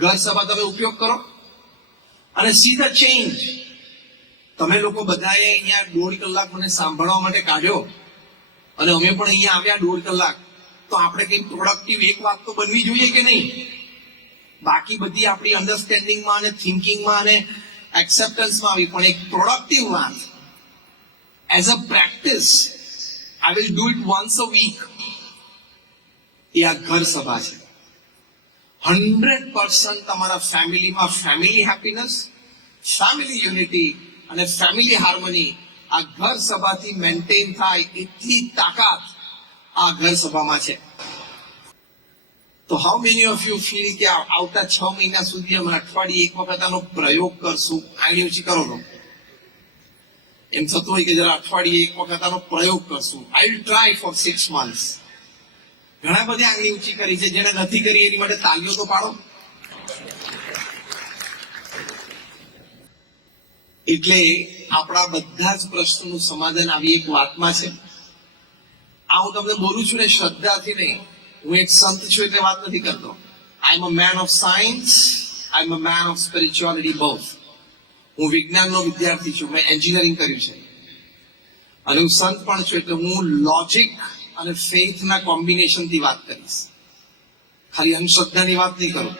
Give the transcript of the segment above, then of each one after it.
ઘર સભા તમે ઉપયોગ કરો અને સી ધ ચેન્જ. તમે લોકો બધાએ અહીંયા 1.5 કલાક મને સાંભળવા માટે કાઢ્યો અને અમે પણ અહીંયા આવ્યા 1.5 કલાક, તો આપણે કઈ પ્રોડક્ટિવ એક વાત તો બનવી જોઈએ કે નહીં? બાકી બધી આપણી અન્ડરસ્ટેન્ડિંગમાં અને થિંકિંગમાં અને એક્સેપ્ટન્સમાં આવી, પણ એક પ્રોડક્ટિવ વાત as a practice, I will do it once a week, એ આ ઘર સભા છે. 100% તમારા ફેમિલીમાં ફેમિલી હેપીનેસ, ફેમિલી યુનિટી અને ફેમિલી હાર્મની આ ઘર સભાથી મેન્ટેન થાય એટલી તાકાત આ ઘર સભામાં છે. તો how many of you feel કે આવતા 6 મહિના સુધી અમે અઠવાડિયે એક વખત આનો પ્રયોગ કરશું? આંગળી ઊંચી કરો તો એમ થતું હોય કે જરા અઠવાડિયે એક વખત આનો પ્રયોગ કરશું. I will try for 6 months. ઘણા બધી આંગળી ઊંચી કરી છે, જેને નથી કરી એની માટે તાલીઓ તો પાડો. એટલે આપણા બધા જ પ્રશ્નોનું સમાધાન આવી એક વાતમાં છે. આ હું તમને બોલું છું ને શ્રદ્ધાથી નહીં, હું એક સંત છું એટલે વાત નથી કરતો. I am a man of science, I am a man of spirituality both. હું વિજ્ઞાનનો વિદ્યાર્થી છું, મેં એન્જિનિયરિંગ કર્યું છે, અને હું સંત પણ છું. એટલે હું લોજિક અને ફેથના કોમ્બિનેશનથી વાત કરીશ, ખાલી અંધશ્રદ્ધાની વાત નહીં કરું.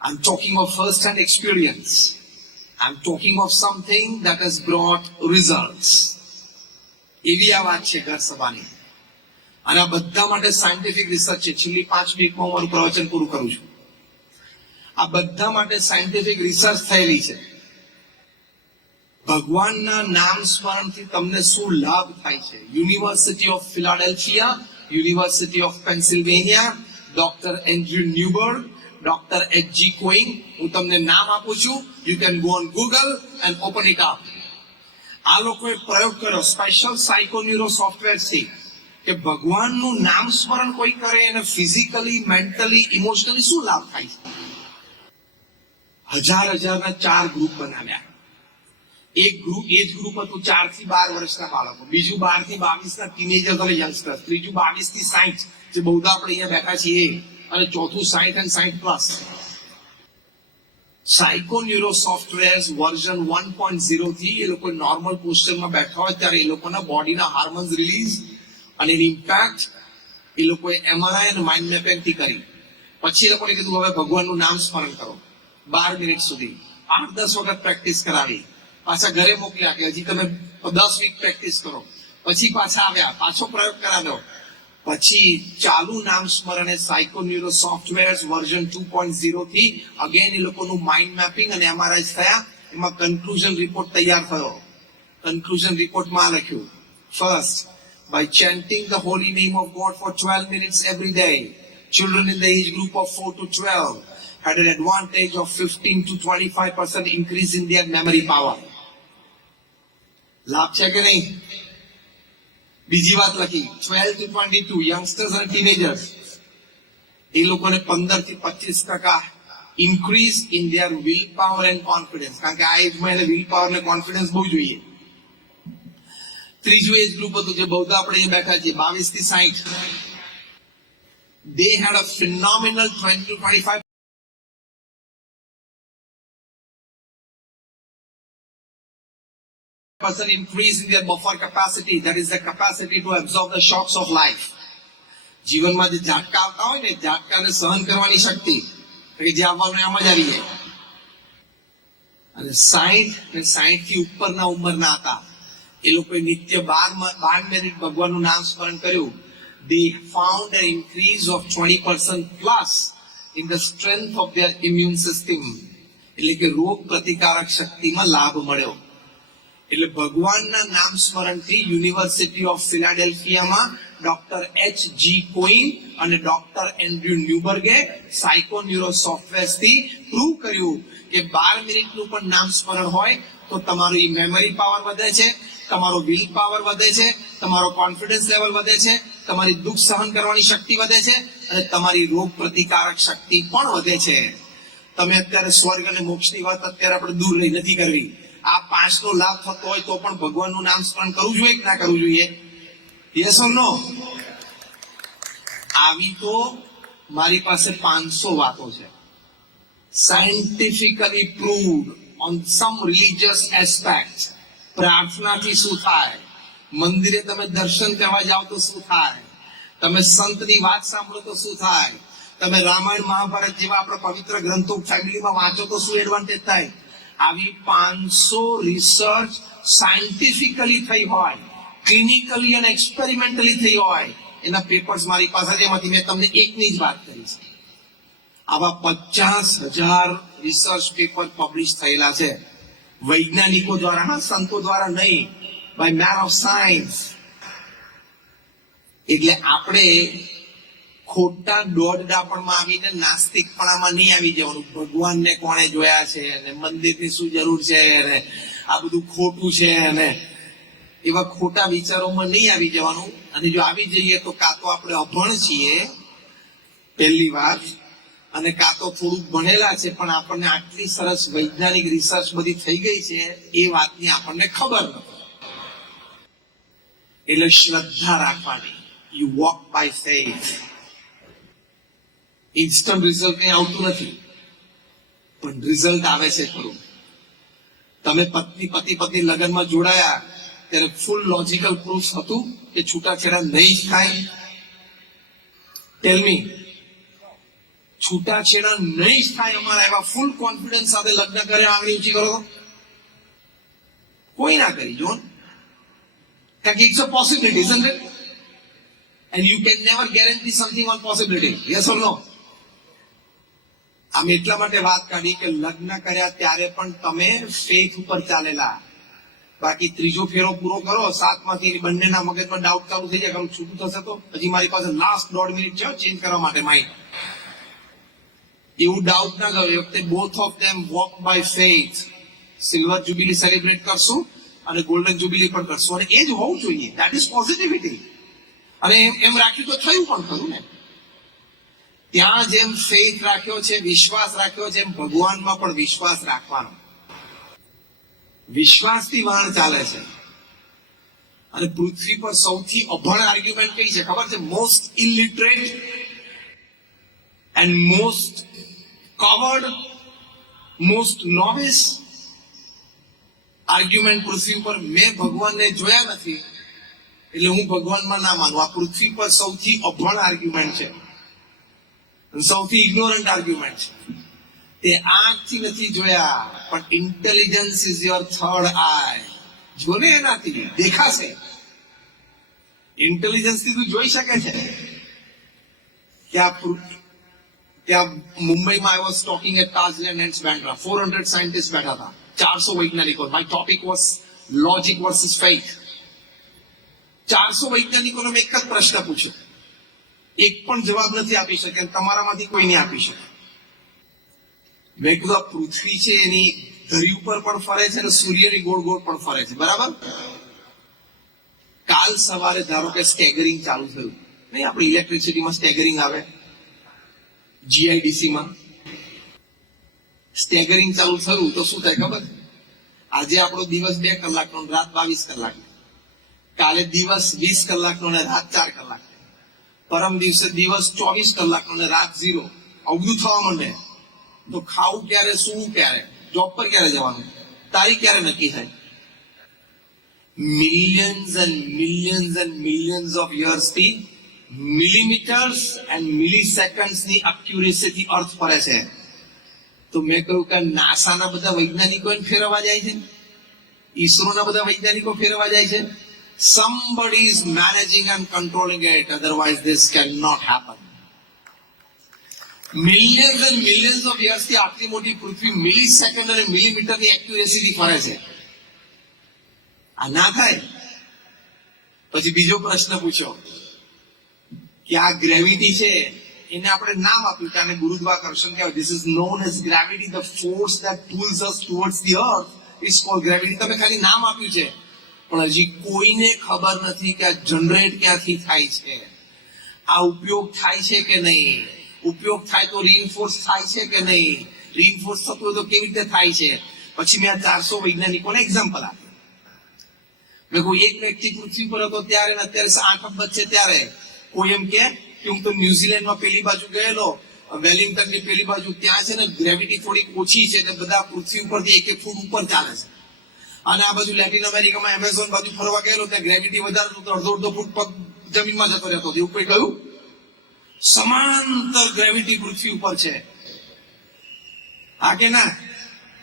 I am talking of first hand experience. I'm talking of something that has brought results. એવી આ વાત છે ઘર સભાની, અને આ બધા માટે સાયન્ટિફિક રિસર્ચ છે. છેલ્લી 5 વીકમાં હું મારું પ્રવચન પૂરું કરું છું. આ બધા માટે સાયન્ટિફિક રિસર્ચ થયેલી છે. ભગવાનના નામ સ્મરણથી તમને શું લાભ થાય છે? University of Philadelphia, University of Pennsylvania, doctor Andrew Newberg, doctor H G. Koenig, હું તમને નામ આપું છું. You can go on Google and open it up. આ લોકોએ પ્રયોગ કર્યો સ્પેશિયલ સાયકોન્યુરો સોફ્ટવેર થી કે ભગવાનનું નામ સ્મરણ કોઈ કરે અને ફિઝિકલી, મેન્ટલી, ઇમોશનલી શું લાભ થાય છે. હજારના 4 ગ્રુપ બનાવ્યા. એક ગ્રુપ એજ ગ્રુપ હતું 4 થી 12 વર્ષના બાળકો, બીજું 12 થી 22 ના ટીનેજર્સ અને યંગસ્ટર્સ, ત્રીજું 22 થી 60 જે બહુધા આપણે અહીંયા બેઠા છીએ, અને ચોથું 60 અને 60 પ્લસ. સાયકોન્યુરો સોફ્ટવેર વર્ઝન 1.0 થી એ લોકો નોર્મલ પોસ્ચરમાં બેઠા હોય ત્યારે એ લોકોના બોડીના હાર્મોન્સ રિલીઝ અને એની ઇમ્પેક્ટ એ લોકોએ એમઆરઆઈ અને માઇન્ડ મેપિંગ થી કરી. પછી એ લોકોને કીધું હવે ભગવાનનું નામ સ્મરણ કરો 12 મિનિટ સુધી. 8-10 વખત પ્રેક્ટિસ કરાવી, પાછા ઘરે મોકલ્યા કે હજી તમે 10 વીક પ્રેક્ટિસ કરો. પછી પાછા આવ્યા, પાછો પ્રયોગ કરાવ્યો. પછી ચાલુ નામ સ્મરણ સાયકોન્યુરો સોફ્ટવેર વર્ઝન 2.0 થી અગેન એ લોકોનું માઇન્ડ મેપિંગ અને એમઆરઆઈ થયા. એમાં કન્ક્લુઝન રિપોર્ટ તૈયાર થયો. કન્ક્લુઝન રિપોર્ટમાં લખ્યું, first, by chanting the holy name of God for 12 minutes every day, children in the age group of 4 to 12 had an advantage of 15 to 25% increase in their memory power. લાભ છે કે નહીં? બીજી વાત લખી, 12 to 22 યંગસ્ટર્સ અને teenagers, એ લોકોને 15 થી 25% increase in their will power and confidence. કારણ કે આ એજમાં એને વિલ પાવર અને કોન્ફિડન્સ બહુ જોઈએ. ત્રીજું એજ ગ્રુપ હતું જે બહુધા આપણે અહીંયા બેઠા છીએ, 22 થી 60. They had a phenomenal 20 to 25% increase in their buffer capacity, that is the capacity to absorb the shocks of life. જીવનમાં જે ઝાટકા આવતા હોય ને, ઝાટકાને સહન કરવાની શક્તિ કે જે આવવાનું એમ જ આવી જાય. અને 60 અને 60 થી ઉપરના ઉંમરના હતા, એ લોકોએ નિત્ય 12 મિનિટ ભગવાનનું નામ સ્મરણ કર્યું. They found an increase of 20% plus in the strength of their immune system. એટલે કે રોગ પ્રતિકારક શક્તિમાં લાભ મળ્યો. એટલે ભગવાનના નામ સ્મરણથી યુનિવર્સિટી ઓફ ફિલાડેલ્ફિયામાં ડોક્ટર એચ.જી. કોઈંગ અને ડોક્ટર એન્ડ્રુ ન્યુબર્ગે સાયકોન્યુરો સોફ્ટવેરથી પ્રૂવ કર્યું કે 12 મિનિટનું પણ નામ સ્મરણ હોય તો તમારી મેમરી પાવર વધે છે, તમારો વિલ પાવર વધે છે, તમારો કોન્ફિડન્સ લેવલ વધે છે, તમારી દુઃખ સહન કરવાની શક્તિ વધે છે, અને તમારી રોગ પ્રતિકારક શક્તિ પણ વધે છે. તમે અત્યારે સ્વર્ગ અને મોક્ષની વાત અત્યારે આપણે દૂર રહી નથી કરવી. આ 5 નો લાભ થતો હોય તો પણ ભગવાનનું નામ સ્મરણ કરવું જોઈએ કે ના કરવું જોઈએ? Yes or no? આવી તો મારી પાસે 500 વાતો છે. Scientifically proved on some religious aspect. પ્રાર્થનાથી શું થાય, મંદિરે તમે દર્શન કરવા જાઓ તો શું થાય, તમે સંતની વાત સાંભળો તો શું થાય, તમે રામાયણ મહાભારત જેવા આપણા પવિત્ર ગ્રંથો ફેમિલીમાં વાંચો તો શું એડવાન્ટેજ થાય. આવી 500 રિસર્ચ સાયન્ટિફિકલી થઈ હોય, ક્લિનિકલી અને એક્સપેરિમેન્ટલી થઈ હોય, એના પેપર્સ મારી પાસે છે. એમાંથી મેં તમને એકની જ વાત કરી છે. આવા 50,000 રિસર્ચ પેપર પબ્લિશ થયેલા છે વૈજ્ઞાનિકો દ્વારા, હા, સંતો દ્વારા નહીં, બાય મેન ઓફ સાયન્સ. એટલે આપણે ખોટા દોડડાપણમાં આવીને નાસ્તિકપણામાં નહીં આવી જવાનું. ભગવાનને કોણે જોયા છે અને મંદિરની શું જરૂર છે અને આ બધું ખોટું છે અને એવા ખોટા વિચારોમાં નહીં આવી જવાનું. અને જો આવી જઈએ તો કાં તો આપણે અભણ છીએ પહેલી વાત, અને કાં તો થોડુંક ભણેલા છે પણ આપણને આટલી સરસ વૈજ્ઞાનિક રિસર્ચ બધી થઈ ગઈ છે એ વાતની આપણને ખબર નથી. એટલે શ્રદ્ધા રાખવાની. You walk by faith. Instant result કઈ આવતું નથી, પણ રિઝલ્ટ આવે છે ખરું. તમે પતિ લગ્નમાં જોડાયા ત્યારે ફૂલ લોજિકલ પ્રૂફ હતું કે છૂટાછેડા નહીં જ થાય? ટેલ મી. છૂટાછેડા નહીં જ થાય અમારા એવા ફૂલ કોન્ફિડન્સ સાથે લગ્ન કરે, આંગળી ઊંચી કરો તો કોઈ ના કરી જો. કારણ કે it's a possibility, isn't it? And you can never guarantee something on possibility. Yes or no? આમ એટલા માટે વાત કાઢી કે લગ્ન કર્યા ત્યારે પણ તમે ફેથ ઉપર ચાલેલા. બાકી ત્રીજો ફેરો પૂરો કરો, 7માંથી બંનેના મગજમાં ડાઉટ ચાલુ થઈ જાય કે છૂટું થશે તો હજી મારી પાસે લાસ્ટ 1.5 મિનિટ છે ચેન્જ કરવા માટે માઇન્ડ. એવું ડાઉટ ના કરો. એ વખતે both of them walk by faith. Silver jubilee celebrate કરશું અને ગોલ્ડન જ્યુબિલી પણ કરશું, અને એ જ હોવું જોઈએ. That is positivity. અને એમ રાખ્યું તો થયું પણ ખરું ને. ત્યાં જેમ ફેથ રાખ્યો છે, વિશ્વાસ રાખ્યો છે, એમ ભગવાનમાં પણ વિશ્વાસ રાખવાનો. વિશ્વાસથી વાણ ચાલે છે. અને પૃથ્વી પર સૌથી અભણ આર્ગ્યુમેન્ટ કઈ છે ખબર છે? Most illiterate and most coward, most novice argument પૃથ્વી પર. મેં ભગવાનને જોયા નથી એટલે હું ભગવાનમાં ના માનું. આ પૃથ્વી પર સૌથી અભણ આર્ગ્યુમેન્ટ છે, સૌથી ઇગ્નોરન્ટ આર્ગ્યુમેન્ટ છે. તે આંખથી નથી જોયા, પણ ઇન્ટેલિજન્સ ઇઝ યોર થર્ડ આઈ. જોને એનાથી દેખાશે. ઇન્ટેલિજન્સ થી તું જોઈ શકે છે. ત્યાં મુંબઈમાં I was talking at Taj Lands end Bandra. 400 scientist બેઠા હતા, 400 વૈજ્ઞાનિકો. My topic was logic versus faith. 400 વૈજ્ઞાનિકોને મેં એક જ પ્રશ્ન પૂછ્યો, એક પણ જવાબ નથી આપી શકે, તમારામાંથી કોઈ નહીં આપી શકે. મેં કીધું આ પૃથ્વી છે એની ધરી ઉપર પણ ફરે છે અને સૂર્યની ગોળ ગોળ પણ ફરે છે, બરાબર? કાલ સવારે ધારો કે સ્ટેગરિંગ ચાલુ થયું નહીં, આપણે ઇલેક્ટ્રિસિટીમાં સ્ટેગરિંગ આવે, જીઆઈડીસી માં સ્ટેગરિંગ ચાલુ થયું તો શું થાય ખબર? આજે આપણો દિવસ 2 કલાકનો, રાત 22 કલાક. કાલે દિવસ 20 કલાકનો અને રાત 4 કલાક. પરમ દિવસે દિવસ 24 કલાકનો અને રાત 0. આવું બધું થવા માંડે તો ખાવું ક્યારે, સૂવું ક્યારે, જોબ પર ક્યારે જવાનું, તારીખ ક્યારે નક્કી થાય? Millions and millions and millions of years થી મિલીમીટર્સ એન્ડ મિલીસેકન્ડ્સ ની એક્યુરેસીથી અર્થ ફરે છે. તો મેં કહ્યું કે નાસાના બધા વૈજ્ઞાનિકો ફેરવવા જાય છે, ઈસરોના બધા વૈજ્ઞાનિકો ફેરવવા જાય છે. Somebody is managing and controlling it, otherwise this cannot happen. Millions and millions of years થી આટલી મોટી પૃથ્વી મિલીસેકન્ડ અને મિલીમીટરની એક્યુરેસીથી ફરે છે. આ ના થાય. પછી બીજો પ્રશ્ન પૂછ્યો કે આ ગ્રેવિટી છે એને આપણે નામ આપ્યું કે આને ગુરુત્વાકર્ષણ કહેવાય. This is known as gravity. The force that pulls us towards the earth is called gravity. તમે ખાલી નામ આપ્યું છે, પણ હજી કોઈને ખબર નથી કે આ જનરેટ ક્યાંથી થાય છે, આ ઉપયોગ થાય છે કે નહીં, ઉપયોગ થાય તો રીઇન્ફોર્સ થાય છે કે નહીં, રીઇન્ફોર્સ થતું હોય તો કેવી રીતે થાય છે. પછી મેં આ 400 વૈજ્ઞાનિકોને એક્ઝામ્પલ આપ્યું. મેં કોઈ એક વ્યક્તિ પૃથ્વી પર હતો ત્યારે, અત્યારે 8 અબજ છે ત્યારે કોઈ એમ કે હું તો ન્યુઝીલેન્ડમાં પેલી બાજુ ગયેલો વેલિંગ્ટન ની પેલી બાજુ ત્યાં છે ને ગ્રેવિટી થોડીક ઓછી છે એટલે બધા પૃથ્વી ઉપરથી એક ફૂટ ઉપર ચાલે છે. અને આ બાજુ લેટિન અમેરિકામાં એમેઝોન બાજુ ફરવા ગયેલો ત્યાં ગ્રેવિટી વધારે તો અડધો ફૂટ પગ જમીનમાં જતો રહેતો. એવું કોઈ કહ્યું? સમાંતર ગ્રેવિટી પૃથ્વી ઉપર છે. હા કે ના?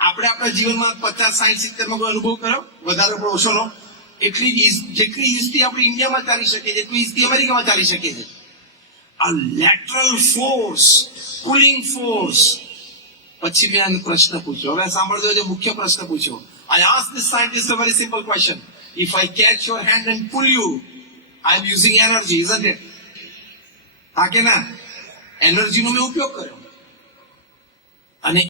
આપણે આપણા જીવનમાં 50, 60, 70 માં કોઈ અનુભવ કર્યો? વધારે પણ ઓછો નો? જેટલી ઈઝથી આપણે ઇન્ડિયામાં ચાલી શકીએ છીએ એટલી ઈઝથી અમેરિકામાં ચાલી શકીએ છીએ. આ લેટરલ ફોર્સ, પુલિંગ ફોર્સ. પછી મેં આને પ્રશ્ન પૂછ્યો. હવે સાંભળજો, જે મુખ્ય પ્રશ્ન પૂછ્યો. I asked this scientist a very simple question. If I catch your hand and pull you, I am using energy, isn't it? હા કે ના? એનર્જીનો મેં ઉપયોગ કર્યો. અને